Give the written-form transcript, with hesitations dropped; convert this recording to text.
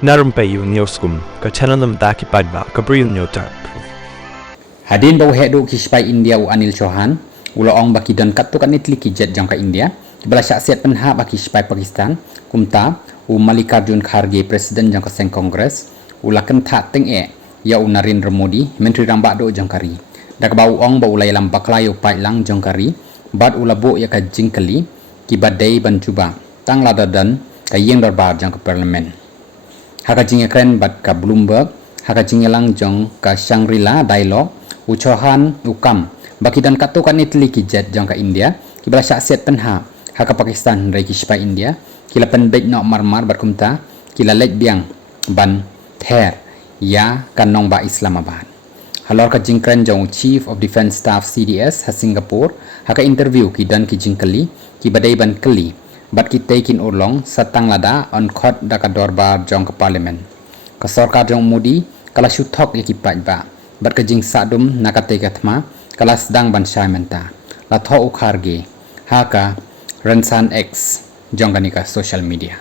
Narumpayu Neoskum, ka Chananam Daki Padba, Gabriel Nyotar. Hadin bau hedu kispai India u Anil Chauhan, ulaong baki dan katukan itli kijet jangka India, kibala syaksiat penha baki kispai Pakistan, kumta u Mallikarjun Kharge Presiden jangka Seng Kongres, ulakan tak teng ya u Narendra Modi, Menteri Rambak do jangkari. Dak bau ong bau lay lampak layo pai lang jangkari, bad ulabo ya ka jingkali, kibadai ban cuba, tang ladadan ka yeng darbar jangka parlemen. Haka jinge kren bat ka Bloomberg, haka jinge lang jong ka Shangri-La Dialogue, u Chauhan ukam, baki dan katukan itli kijet jangka India, kibala syaksiat penha, haka Pakistan rai kispai India, kila penbek nok marmar bat kumta, kila lek biang ban ther, ya kanong ba Islamabad. Halor ka jingkren jong Chief of Defence Staff CDS ha Singapore, haka interview ki dan ki jingkali, ki badai ban keli, bat ki taikin urlong satang lada on khot daka dorbar jong ke parlimen. Ka sarkar jong Modi kala syuthok ya ki ba, bat ka jing sadum nakate kathma kala sedang ban syai menta. La tho ukharge, haka Ransan X jong kanika social media.